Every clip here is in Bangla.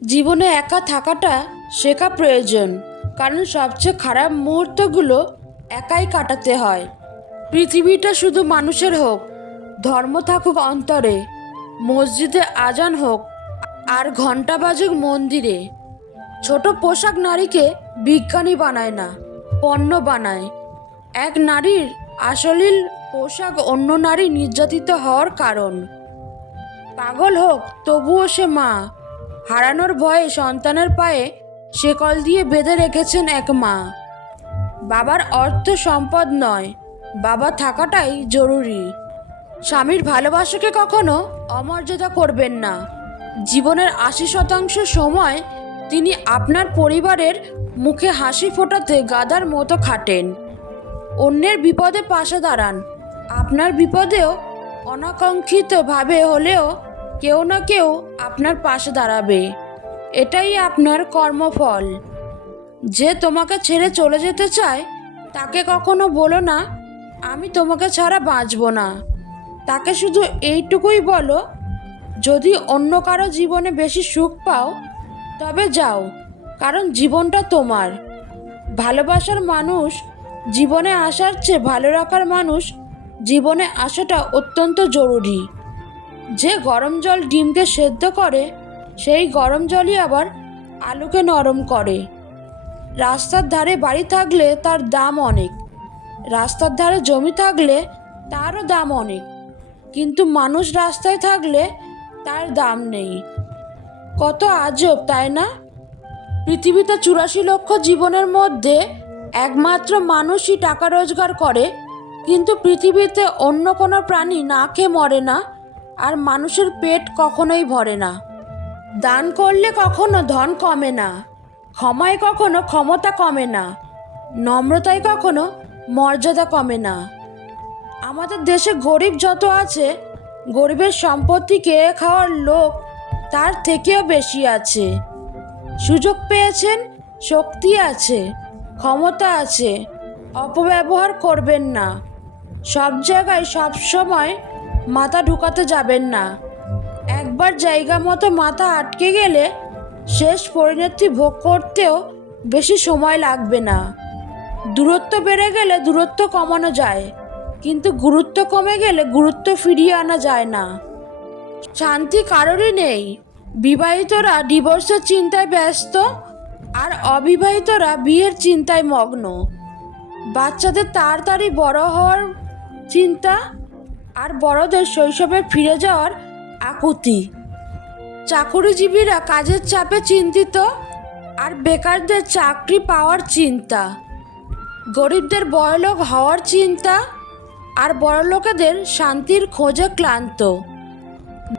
জীবনে একা থাকাটা শেখা প্রয়োজন, কারণ সবচেয়ে খারাপ মুহূর্তগুলো একাই কাটাতে হয়। পৃথিবীটা শুধু মানুষের হোক, ধর্ম থাকুক অন্তরে, মসজিদে আজান হোক, আর ঘণ্টা বাজুক মন্দিরে। ছোট পোশাক নারীকে বিজ্ঞানী বানায় না, পণ্য বানায়। এক নারীর আসলিল পোশাক অন্য নারী নির্যাতিত হওয়ার কারণ। পাগল হোক, তবুও সে মা হারানোর ভয়ে সন্তানের পায়ে শেকল দিয়ে বেঁধে রেখেছেন এক মা। বাবার অর্থ সম্পদ নয়, বাবা থাকাটাই জরুরি। স্বামীর ভালোবাসাকে কখনো অমর্যাদা করবেন না। জীবনের আশি শতাংশ সময় তিনি আপনার পরিবারের মুখে হাসি ফোটাতে গাদার মতো খাটেন। অন্যের বিপদে পাশে দাঁড়ান। আপনার বিপদেও অনাকাঙ্ক্ষিতভাবে হলেও কেউ না কেউ আপনার পাশে দাঁড়াবে। এটাই আপনার কর্মফল। যে তোমাকে ছেড়ে চলে যেতে চায়, তাকে কখনো বলো না, আমি তোমাকে ছাড়া বাঁচব না। তাকে শুধু এইটুকুই বলো, যদি অন্য কারও জীবনে বেশি সুখ পাও, তবে যাও, কারণ জীবনটা তোমার। ভালোবাসার মানুষ জীবনে আসার চেয়ে ভালো রাখার মানুষ জীবনে আসাটা অত্যন্ত জরুরি। যে গরম জল ডিমকে সেদ্ধ করে, সেই গরম জলই আবার আলুকে নরম করে। রাস্তার ধারে বাড়ি থাকলে তার দাম অনেক। রাস্তার ধারে জমি থাকলে তারও দাম অনেক। কিন্তু মানুষ রাস্তায় থাকলে তার দাম নেই। কত আজব, তাই না? পৃথিবীতে চুরাশি লক্ষ জীবনের মধ্যে একমাত্র মানুষই টাকা রোজগার করে, কিন্তু পৃথিবীতে অন্য কোনো প্রাণী না খেয়ে মরে না। আর মানুষের পেট কখনোই ভরে না। দান করলে কখনো ধন কমে না, ক্ষমায় কখনো ক্ষমতা কমে না, নম্রতায় কখনো মর্যাদা কমে না। আমাদের দেশে গরিব যত আছে, গরিবের সম্পত্তি কেড়ে খাওয়ার লোক তার থেকেও বেশি আছে। সুযোগ পেয়েছেন, শক্তি আছে, ক্ষমতা আছে, অপব্যবহার করবেন না। সব জায়গায় সব সময় মাথা ঢুকাতে যাবেন না। একবার জায়গা মতো মাথা আটকে গেলে শেষ পরিণতি ভোগ করতেও বেশি সময় লাগবে না। দূরত্ব বেড়ে গেলে দূরত্ব কমানো যায়, কিন্তু গুরুত্ব কমে গেলে গুরুত্ব ফিরিয়ে আনা যায় না। শান্তি কারোরই নেই। বিবাহিতরা ডিভোর্সের চিন্তায় ব্যস্ত আর অবিবাহিতরা বিয়ের চিন্তায় মগ্ন। বাচ্চাদের তাড়াতাড়ি বড় হওয়ার চিন্তা আর বড়দের শৈশবে ফিরে যাওয়ার আকুতি। চাকুরিজীবীরা কাজের চাপে চিন্তিত আর বেকারদের চাকরি পাওয়ার চিন্তা। গরিবদের বড়লোক হওয়ার চিন্তা আর বড়লোকেদের শান্তির খোঁজে ক্লান্ত।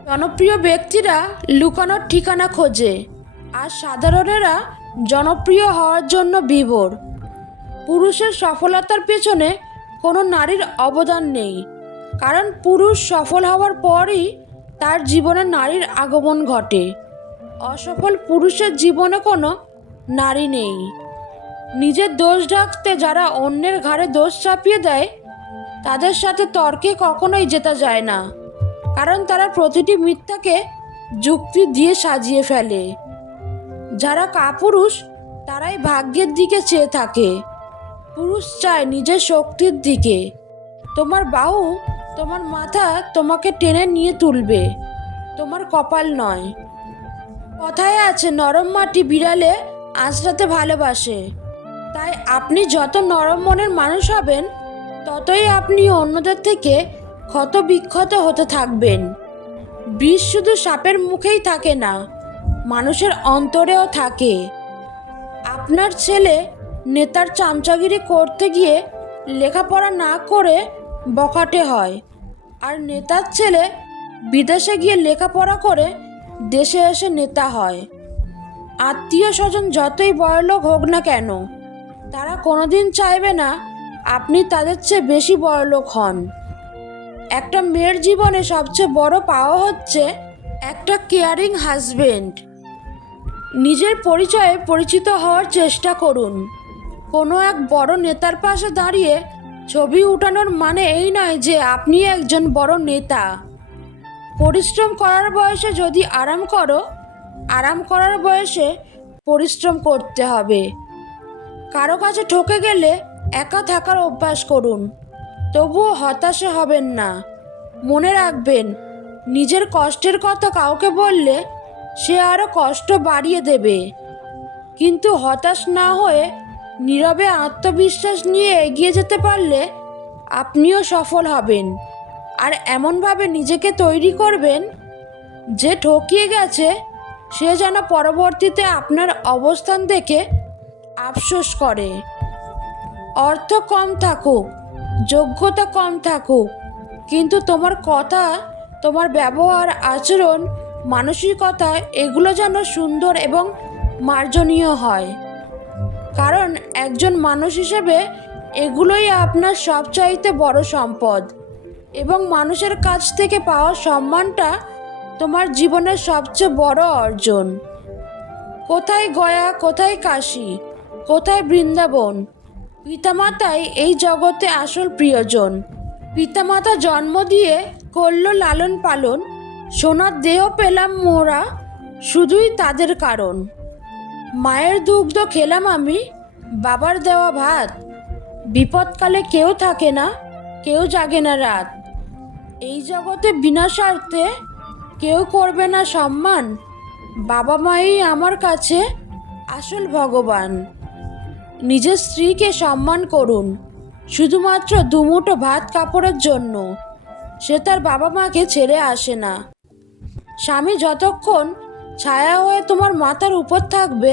জনপ্রিয় ব্যক্তিরা লুকানোর ঠিকানা খোঁজে আর সাধারণেরা জনপ্রিয় হওয়ার জন্য বিভোর। পুরুষের সফলতার পেছনে কোনো নারীর অবদান নেই। কারণ পুরুষ সফল হওয়ার পরই তার জীবনে নারীর আগমন ঘটে। অসফল পুরুষের জীবনে কোনো নারী নেই। নিজের দোষ ঢাকতে যারা অন্যের ঘাড়ে দোষ চাপিয়ে দেয়, তাদের সাথে তর্কে কখনোই জেতা যায় না। কারণ তারা প্রতিটি মিথ্যাকে যুক্তি দিয়ে সাজিয়ে ফেলে। যারা কাপুরুষ, তারাই ভাগ্যের দিকে চেয়ে থাকে। পুরুষ চায় নিজের শক্তির দিকে। তোমার বাহু তোমার মাথা তোমাকে টেনে নিয়ে তুলবে। তোমার কপাল নয়। কথায় আছে, নরম মাটি বিড়ালে আঁচড়াতে ভালোবাসে। তাই আপনি যত নরম মনের মানুষ হবেন, ততই আপনি অন্যদের থেকে ক্ষত বিক্ষত হতে থাকবেন। বিষ শুধু সাপের মুখেই থাকে না, মানুষের অন্তরেও থাকে। আপনার ছেলে নেতার চামচাগিরি করতে গিয়ে লেখাপড়া না করে বখাটে হয়। আর নেতার ছেলে বিদেশে গিয়ে লেখাপড়া করে দেশে এসে নেতা হয়। আত্মীয় স্বজন যতই বড়লোক হোক না কেন, তারা কোনোদিন চাইবে না আপনি তাদের চেয়ে বেশি বড়লোক হন। একটা মেয়ের জীবনে সবচেয়ে বড় পাওয়া হচ্ছে একটা কেয়ারিং হাজবেন্ড নিজের পরিচয়ে পরিচিত হওয়ার চেষ্টা করুন। কোনো এক বড় নেতার পাশে দাঁড়িয়ে ছবি উঠানোর মানে এই নয় যে আপনি একজন বড় নেতা। পরিশ্রম করার বয়সে যদি আরাম করো, আরাম করার বয়সে পরিশ্রম করতে হবে। কারও কাছে ঠকে গেলে একা থাকার অভ্যাস করুন। তবুও হতাশা হবেন না। মনে রাখবেন, নিজের কষ্টের কথা কাউকে বললে সে আরও কষ্ট বাড়িয়ে দেবে। কিন্তু হতাশ না হয়ে নীরবে আত্মবিশ্বাস নিয়ে এগিয়ে যেতে পারলে আপনিও সফল হবেন। আর এমনভাবে নিজেকে তৈরি করবেন যে ঠকিয়ে গেছে, সে যেন পরবর্তীতে আপনার অবস্থান দেখে আফসোস করে। অর্থ কম থাকুক, যোগ্যতা কম থাকুক, কিন্তু তোমার কথা, তোমার ব্যবহার, আচরণ, মানসিকতা, এগুলো যেন সুন্দর এবং মার্জনীয় হয়। কারণ একজন মানুষ হিসেবে এগুলোই আপনার সবচাইতে বড় সম্পদ। এবং মানুষের কাছ থেকে পাওয়া সম্মানটা তোমার জীবনের সবচেয়ে বড় অর্জন। কোথায় গয়া, কোথায় কাশী, কোথায় বৃন্দাবন? পিতামাতাই এই জগতে আসল প্রিয়জন। পিতামাতা জন্ম দিয়ে করল লালন পালন সোনার দেহ পেলাম মোরা, শুধুই তাদের কারণ। মায়ের দুগ্ধ খেলাম আমি, বাবার দেওয়া ভাত। বিপদকালে কেউ থাকে না, কেউ জাগে না রাত। এই জগতে বিনা স্বার্থে কেউ করবে না সম্মান। বাবা মাই আমার কাছে আসল ভগবান। নিজের স্ত্রীকে সম্মান করুন, শুধুমাত্র দুমুঠো ভাত কাপড়ের জন্য। সে তার বাবা মাকে ছেড়ে আসে না। স্বামী যতক্ষণ ছায়া হয়ে তোমার মাথার উপর থাকবে,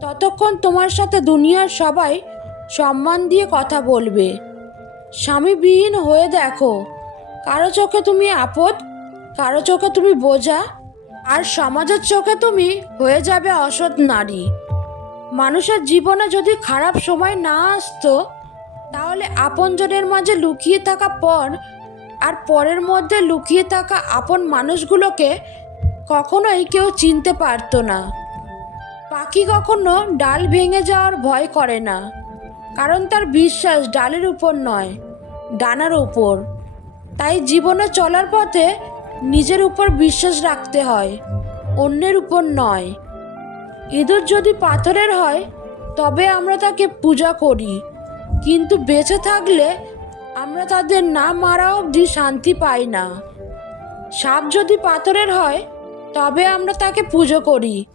ততক্ষণ তোমার সাথে দুনিয়ার সবাই সম্মান দিয়ে কথা বলবে। স্বামীবিহীন হয়ে দেখো, কারও চোখে তুমি আপদ, কারও চোখে তুমি বোঝা, আর সমাজের চোখে তুমি হয়ে যাবে অসৎ নারী। মানুষের জীবনে যদি খারাপ সময় না আসতো, তাহলে আপনজনের মাঝে লুকিয়ে থাকা পর আর পরের মধ্যে লুকিয়ে থাকা আপন মানুষগুলোকে কখনোই কেউ চিনতে পারতো না। পাখি কখনো ডাল ভেঙে যাওয়ার ভয় করে না, কারণ তার বিশ্বাস ডালের উপর নয়, ডানার উপর। তাই জীবনে চলার পথে নিজের উপর বিশ্বাস রাখতে হয়, অন্যের উপর নয়। ইঁদুর যদি পাথরের হয়, তবে আমরা তাকে পূজা করি, কিন্তু বেঁচে থাকলে আমরা তাদের না মারা অবধি শান্তি পাই না। সাপ যদি পাথরের হয় তবে আমরা তাকে পুজো করি।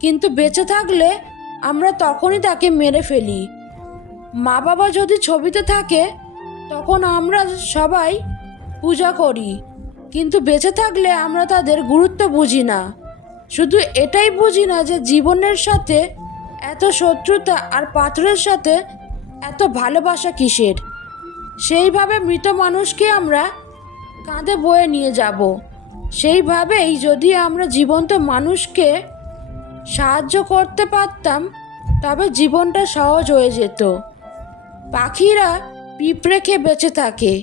কিন্তু বেঁচে থাকলে আমরা তখনই তাকে মেরে ফেলি। মা বাবা যদি ছবিতে থাকে, তখন আমরা সবাই পূজা করি। কিন্তু বেঁচে থাকলে আমরা তাদের গুরুত্ব বুঝি না। শুধু এটাই বুঝি না যে জীবনের সাথে এত শত্রুতা আর পাথরের সাথে এত ভালোবাসা কিসের? সেইভাবে মৃত মানুষকে আমরা কাঁধে বয়ে নিয়ে যাব। সেইভাবেই যদি আমরা জীবন্ত মানুষকে সাহায্য করতে পারতাম, তবে জীবনটা সহজ হয়ে যেত। পাখিরা পিঁপড়ে খেয়ে বেঁচে থাকে,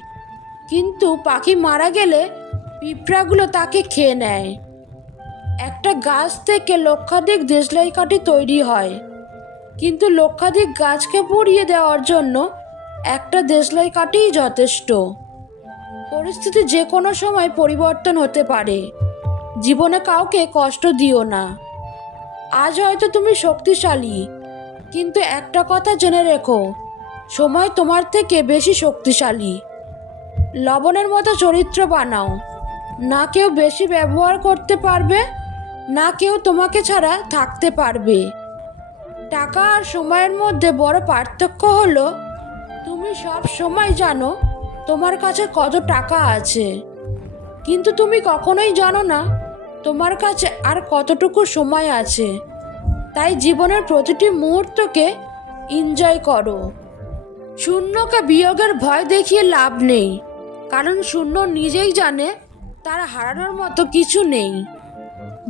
কিন্তু পাখি মারা গেলে পিঁপড়াগুলো তাকে খেয়ে নেয়। একটা গাছ থেকে লক্ষাধিক দেশলাই কাঠি তৈরি হয়, কিন্তু লক্ষাধিক গাছকে পুড়িয়ে দেওয়ার জন্য একটা দেশলাই কাঠিই যথেষ্ট। পরিস্থিতি যে কোনো সময় পরিবর্তন হতে পারে। জীবনে কাউকে কষ্ট দিও না। আজ হয়তো তুমি শক্তিশালী, কিন্তু একটা কথা জেনে রেখো, সময় তোমার থেকে বেশি শক্তিশালী। লবণের মতো চরিত্র বানাও। না কেউ বেশি ব্যবহার করতে পারবে, না কেউ তোমাকে ছাড়া থাকতে পারবে। টাকা আর সময়ের মধ্যে বড় পার্থক্য হলো, তুমি সব সময় জানো তোমার কাছে কত টাকা আছে? কিন্তু তুমি কখনোই জানো না, তোমার কাছে আর কতটুকু সময় আছে। তাই জীবনের প্রতিটি মুহূর্তকে এনজয় করো। শূন্যকে বিয়োগের ভয় দেখিয়ে লাভ নেই, কারণ শূন্য নিজেই জানে তার হারানোর মতো কিছু নেই।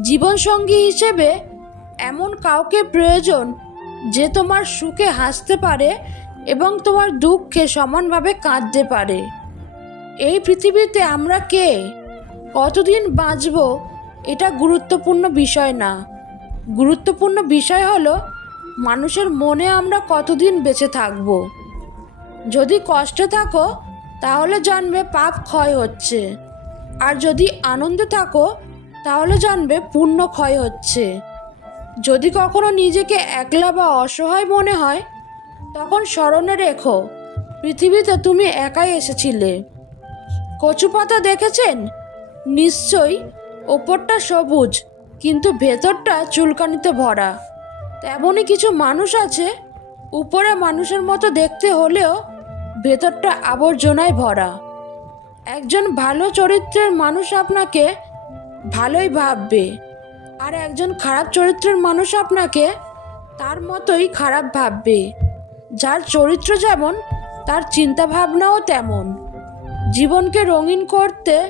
জীবনসঙ্গী হিসেবে এমন কাউকে প্রয়োজন যে তোমার সুখে হাসতে পারে এবং তোমার দুঃখে সমানভাবে কাঁদতে পারে। এই পৃথিবীতে আমরা কে? কতদিন বাঁচব? এটা গুরুত্বপূর্ণ বিষয় না। গুরুত্বপূর্ণ বিষয় হলো, মানুষের মনে আমরা কতদিন বেঁচে থাকব? যদি কষ্টে থাকো, তাহলে জানবে পাপ ক্ষয় হচ্ছে। আর যদি আনন্দে থাকো, তাহলে জানবে পূর্ণ ক্ষয় হচ্ছে। যদি কখনো নিজেকে একলা বা অসহায় মনে হয় তখন স্মরণে রেখো, পৃথিবীতে তুমি একাই এসেছিলে। কচু পাতা দেখেছেন? নিশ্চয়ই, ওপরটা সবুজ, কিন্তু ভেতরটা চুলকানিতে ভরা। তেমনই কিছু মানুষ আছে, উপরে মানুষের মতো দেখতে হলেও ভেতরটা আবর্জনায় ভরা। একজন ভালো চরিত্রের মানুষ আপনাকে ভালোই ভাববে, আর একজন খারাপ চরিত্রের মানুষ আপনাকে তার মতোই খারাপ ভাববে। যার চরিত্র যেমন, তার চিন্তাভাবনাও তেমন। জীবনকে রঙিন করতে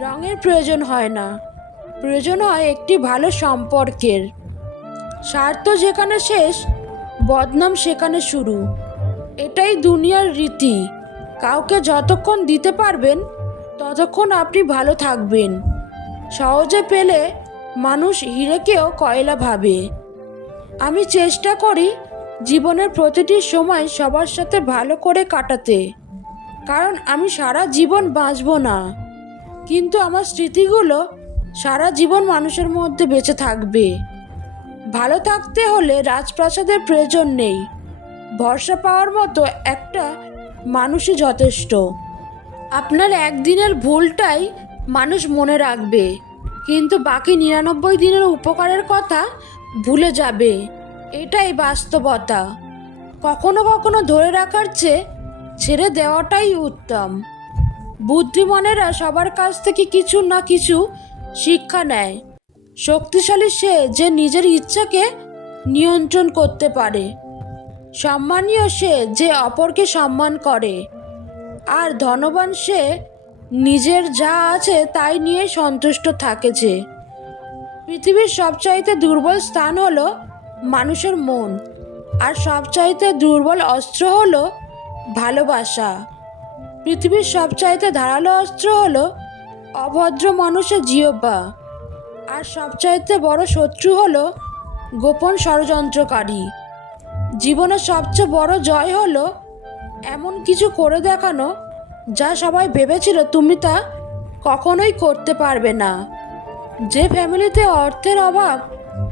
রঙের প্রয়োজন হয় না। প্রয়োজন হয় একটি ভালো সম্পর্কের। স্বার্থ যেখানে শেষ, বদনাম সেখানে শুরু। এটাই দুনিয়ার রীতি। কাউকে যতক্ষণ দিতে পারবেন, ততক্ষণ আপনি ভালো থাকবেন। সহজে পেলে মানুষ হিরেকেও কয়লা ভাবে। আমি চেষ্টা করি জীবনের প্রতিটি সময় সবার সাথে ভালো করে কাটাতে। কারণ আমি সারা জীবন বাঁচব না। কিন্তু আমার স্মৃতিগুলো সারা জীবন মানুষের মধ্যে বেঁচে থাকবে। ভালো থাকতে হলে রাজপ্রাসাদের প্রয়োজন নেই। ভরসা পাওয়ার মতো একটা মানুষই যথেষ্ট। আপনার একদিনের ভুলটাই মানুষ মনে রাখবে। কিন্তু বাকি নিরানব্বই দিনের উপকারের কথা ভুলে যাবে। এটাই বাস্তবতা। কখনো কখনো ধরে রাখার চেয়ে ছেড়ে দেওয়াটাই উত্তম। বুদ্ধিমানেরা সবার কাছ থেকে কিছু না কিছু শিক্ষা নেয়। শক্তিশালী সে যে নিজের ইচ্ছাকে নিয়ন্ত্রণ করতে পারে। সম্মানীয় সে যে অপরকে সম্মান করে। আর ধনবান সে নিজের যা আছে তাই নিয়ে সন্তুষ্ট থাকে যে। পৃথিবীর সবচাইতে দুর্বল স্থান হলো মানুষের মন। আর সবচাইতে দুর্বল অস্ত্র হলো ভালোবাসা। পৃথিবীর সবচাইতে ধারালো অস্ত্র হলো অভদ্র মানুষের জিহ্বা। আর সবচাইতে বড় শত্রু হলো গোপন ষড়যন্ত্রকারী। জীবনের সবচেয়ে বড় জয় হলো এমন কিছু করে দেখানো যা সবাই ভেবেছিল তুমি তা কখনোই করতে পারবে না। যে ফ্যামিলিতে অর্থের অভাব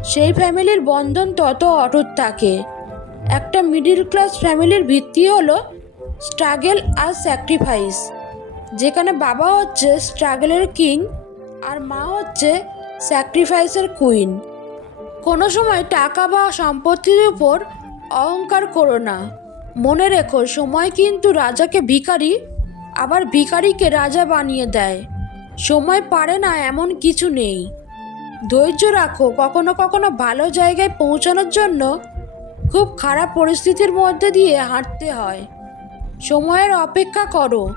সেই ফ্যামিলির বন্ধন তত অটুট থাকে। একটা মিডিল ক্লাস ফ্যামিলির ভিত্তি হলো স্ট্রাগেল আর স্যাক্রিফাইস যেখানে বাবা হচ্ছে স্ট্রাগেলের কিং আর মা হচ্ছে স্যাক্রিফাইসের কুইন কোনো সময় টাকা বা সম্পত্তির উপর অহংকার করো না। মনে রেখো, সময় কিন্তু রাজাকে ভিখারি, আবার ভিখারিকে রাজা বানিয়ে দেয়। সময় পারে না এমন কিছু নেই। ধৈর্য রাখো কখনো কখনো ভালো জায়গায় পৌঁছানোর জন্য খুব খারাপ পরিস্থিতির মধ্যে দিয়ে হাঁটতে হয়। সময়ের অপেক্ষা করো।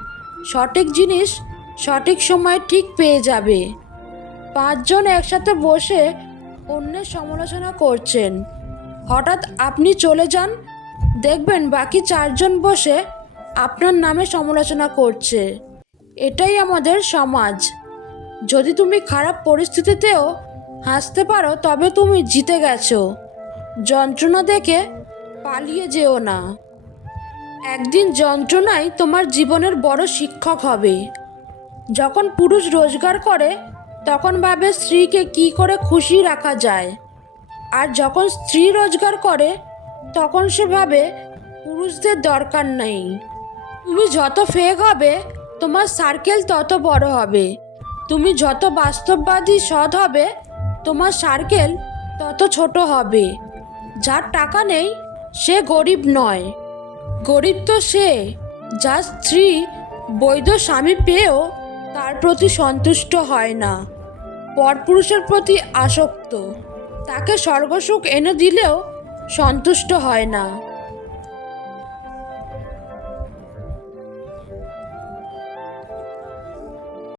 সঠিক জিনিস সঠিক সময় ঠিক পেয়ে যাবে। পাঁচজন একসাথে বসে অন্যের সমালোচনা করছেন। হঠাৎ আপনি চলে যান, দেখবেন বাকি চারজন বসে আপনার নামে সমালোচনা করছে। এটাই আমাদের সমাজ। যদি তুমি খারাপ পরিস্থিতিতেও হাসতে পারো, তবে তুমি জিতে গেছো। যন্ত্রণা দেখে পালিয়ে যেও না। একদিন যন্ত্রণাই তোমার জীবনের বড় শিক্ষক হবে। যখন পুরুষ রোজগার করে, তখন ভাবে স্ত্রীকে কি করে খুশি রাখা যায়। আর যখন স্ত্রী রোজগার করে, তখন সে ভাবে পুরুষদের দরকার নেই। তুমি যত ফেক হবে, তোমার সার্কেল তত বড় হবে। তুমি যত বাস্তববাদী সৎ হবে তোমার সার্কেল তত ছোট হবে। যার টাকা নেই, সে গরিব নয়। গরিব তো সে, যার স্ত্রী বৈধ স্বামী পেয়েও তার প্রতি সন্তুষ্ট হয় না। পরপুরুষের প্রতি আসক্ত, তাকে স্বর্গসুখ এনে দিলেও সন্তুষ্ট হয় না।